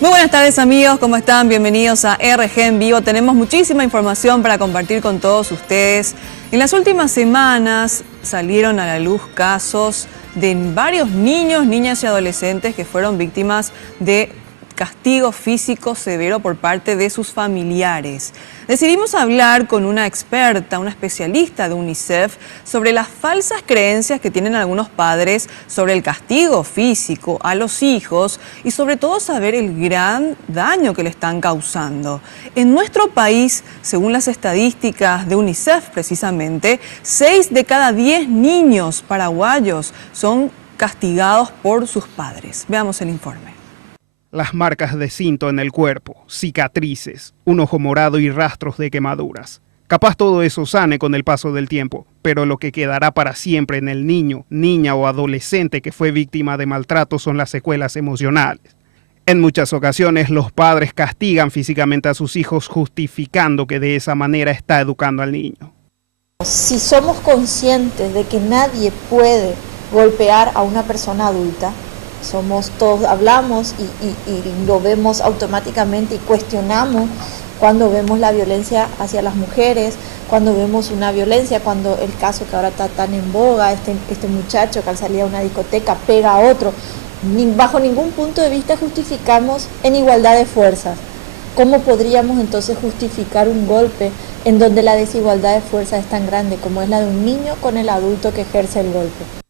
Muy buenas tardes amigos, ¿cómo están? Bienvenidos a RG en Vivo. Tenemos muchísima información para compartir con todos ustedes. En las últimas semanas salieron a la luz casos de varios niños, niñas y adolescentes que fueron víctimas de castigo físico severo por parte de sus familiares. Decidimos hablar con una experta, una especialista de UNICEF, sobre las falsas creencias que tienen algunos padres sobre el castigo físico a los hijos y sobre todo saber el gran daño que le están causando. En nuestro país, según las estadísticas de UNICEF precisamente, 6 de cada 10 niños paraguayos son castigados por sus padres. Veamos el informe. Las marcas de cinto en el cuerpo, cicatrices, un ojo morado y rastros de quemaduras. Capaz todo eso sane con el paso del tiempo, pero lo que quedará para siempre en el niño, niña o adolescente que fue víctima de maltrato son las secuelas emocionales. En muchas ocasiones los padres castigan físicamente a sus hijos justificando que de esa manera está educando al niño. Si somos conscientes de que nadie puede golpear a una persona adulta, todos hablamos y lo vemos automáticamente y cuestionamos cuando vemos la violencia hacia las mujeres, cuando vemos una violencia, cuando el caso que ahora está tan en boga, este muchacho que al salir a una discoteca pega a otro. Bajo ningún punto de vista justificamos en igualdad de fuerzas. ¿Cómo podríamos entonces justificar un golpe en donde la desigualdad de fuerzas es tan grande como es la de un niño con el adulto que ejerce el golpe?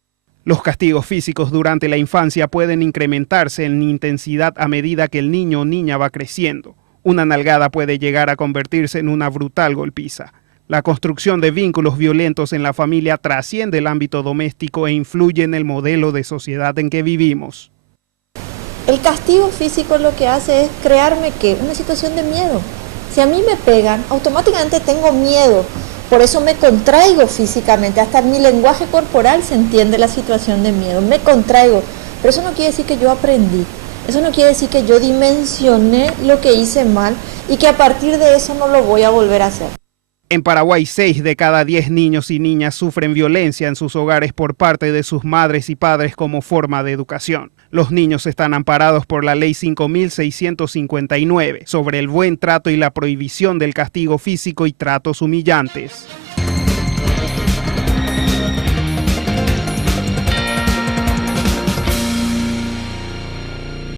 Los castigos físicos durante la infancia pueden incrementarse en intensidad a medida que el niño o niña va creciendo. Una nalgada puede llegar a convertirse en una brutal golpiza. La construcción de vínculos violentos en la familia trasciende el ámbito doméstico e influye en el modelo de sociedad en que vivimos. El castigo físico lo que hace es crearme una situación de miedo. Si a mí me pegan, automáticamente tengo miedo. Por eso me contraigo físicamente, hasta en mi lenguaje corporal se entiende la situación de miedo, me contraigo, pero eso no quiere decir que yo aprendí, eso no quiere decir que yo dimensioné lo que hice mal y que a partir de eso no lo voy a volver a hacer. En Paraguay, 6 de cada 10 niños y niñas sufren violencia en sus hogares por parte de sus madres y padres como forma de educación. Los niños están amparados por la Ley 5.659 sobre el buen trato y la prohibición del castigo físico y tratos humillantes.